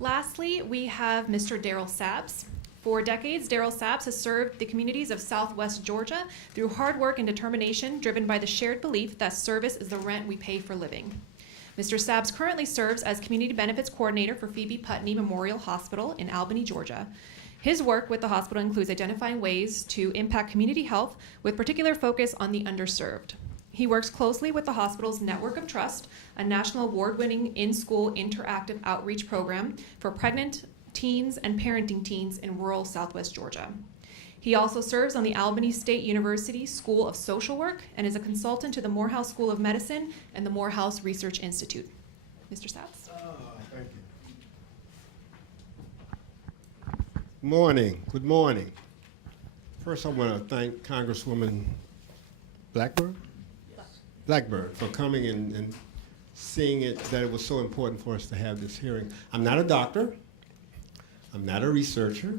Lastly, we have Mr. Darrell Sabbs. For decades, Darrell Sabbs has served the communities of Southwest Georgia through hard work and determination driven by the shared belief that service is the rent we pay for living. Mr. Sabbs currently serves as Community Benefits Coordinator for Phoebe Putney Memorial Hospital in Albany, Georgia. His work with the hospital includes identifying ways to impact community health with particular focus on the underserved. He works closely with the hospital's Network of Trust, a national award-winning in-school interactive outreach program for pregnant teens and parenting teens in rural Southwest Georgia. He also serves on the Albany State University School of Social Work and is a consultant to the Morehouse School of Medicine and the Morehouse Research Institute. Mr. Sabbs. Thank you. Good morning. First, I want to thank Congresswoman Blackburn for coming and seeing it, that it was so important for us to have this hearing. I'm not a doctor. I'm not a researcher.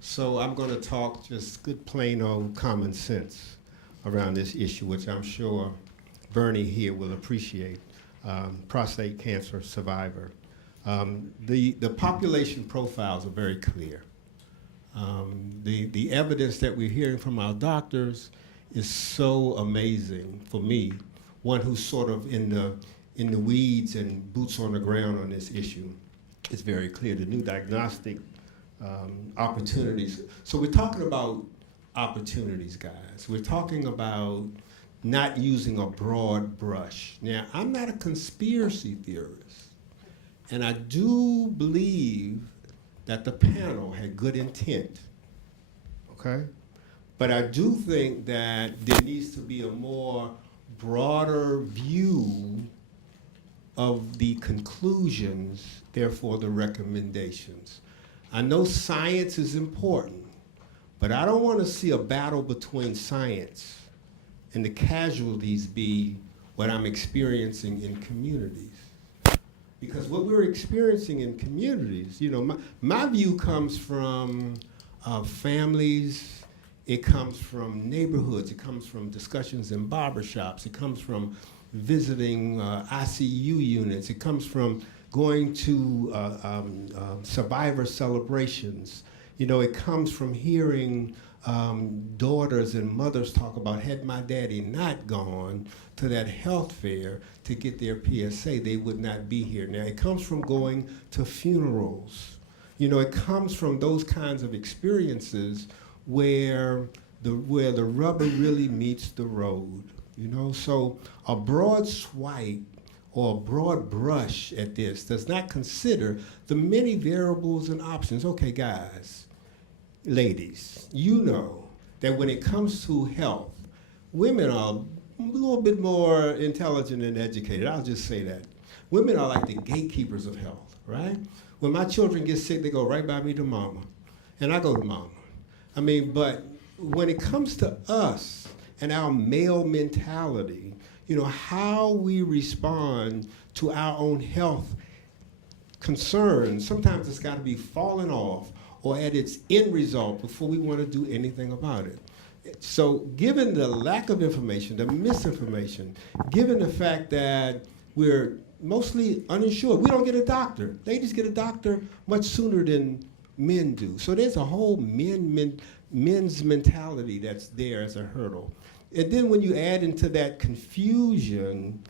So I'm going to talk just good, plain old common sense around this issue, which I'm sure Bernie here will appreciate, prostate cancer survivor. The population profiles are very clear. The evidence that we're hearing from our doctors is so amazing for me, one who's sort of in the weeds and boots on the ground on this issue. It's very clear, the new diagnostic opportunities. So we're talking about opportunities, guys. We're talking about not using a broad brush. Now, I'm not a conspiracy theorist, and I do believe that the panel had good intent, okay? But I do think that there needs to be a more broader view of the conclusions, therefore the recommendations. I know science is important, but I don't want to see a battle between science and the casualties be what I'm experiencing in communities. Because what we're experiencing in communities, you know, my view comes from families, it comes from neighborhoods, it comes from discussions in barbershops, it comes from visiting ICU units, it comes from going to survivor celebrations. You know, it comes from hearing daughters and mothers talk about, had my daddy not gone to that health fair to get their PSA, they would not be here. Now, it comes from going to funerals. You know, it comes from those kinds of experiences where the rubber really meets the road. You know, so a broad swipe or a broad brush at this does not consider the many variables and options. Okay, guys, ladies, you know that when it comes to health, women are a little bit more intelligent and educated. I'll just say that. Women are like the gatekeepers of health, right? When my children get sick, they go right by me to mama, and I go to mama. I mean, but when it comes to us and our male mentality, you know, how we respond to our own health concerns, sometimes it's got to be falling off or at its end result before we want to do anything about it. So given the lack of information, the misinformation, given the fact that we're mostly uninsured, we don't get a doctor. Ladies get a doctor much sooner than men do. So there's a whole men's mentality that's there as a hurdle. And then when you add into that confusion,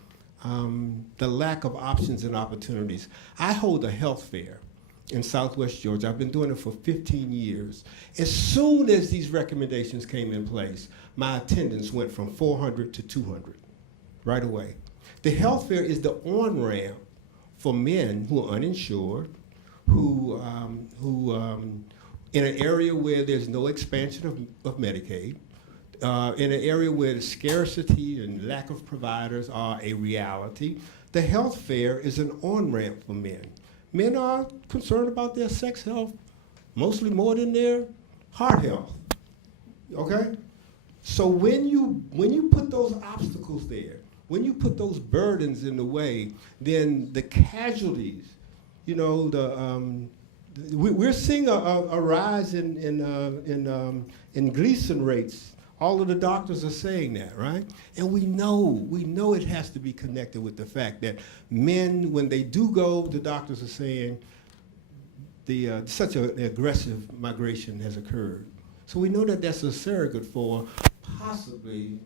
the lack of options and opportunities. I hold a health fair in Southwest Georgia. I've been doing it for 15 years. As soon as these recommendations came in place, my attendance went from 400 to 200 right away. The health fair is the on-ramp for men who are uninsured, who in an area where there's no expansion of Medicaid, in an area where the scarcity and lack of providers are a reality. The health fair is an on-ramp for men. Men are concerned about their sex health mostly more than their heart health, okay? So when you put those obstacles there, when you put those burdens in the way, then the casualties, you know, we're seeing a rise in Gleason rates. All of the doctors are saying that, right? And we know it has to be connected with the fact that men, when they do go, the doctors are saying, such an aggressive migration has occurred. So we know that that's a surrogate for possibly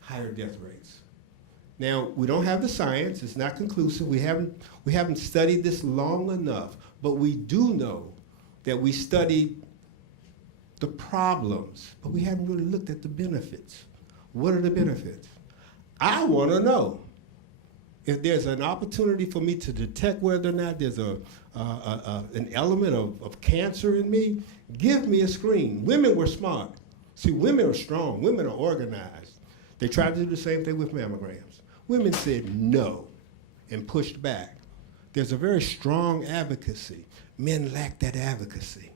higher death rates. Now, we don't have the science, it's not conclusive, we haven't studied this long enough, but we do know that we studied the problems, but we haven't really looked at the benefits. What are the benefits? I want to know if there's an opportunity for me to detect whether or not there's an element of cancer in me. Give me a screen. Women were smart. See, women are strong. Women are organized. They tried to do the same thing with mammograms. Women said no and pushed back. There's a very strong advocacy. Men lack that advocacy.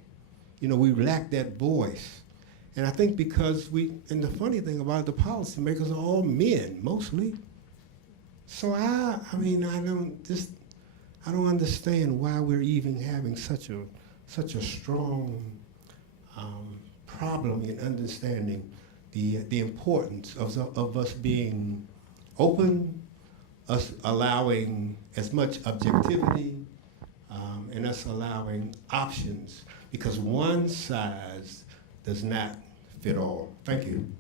You know, we lack that voice. And I think because and the funny thing about it, the policymakers are all men, mostly. So I don't understand why we're even having such a strong problem in understanding the importance of us being open, us allowing as much objectivity, and us allowing options, because one size does not fit all. Thank you.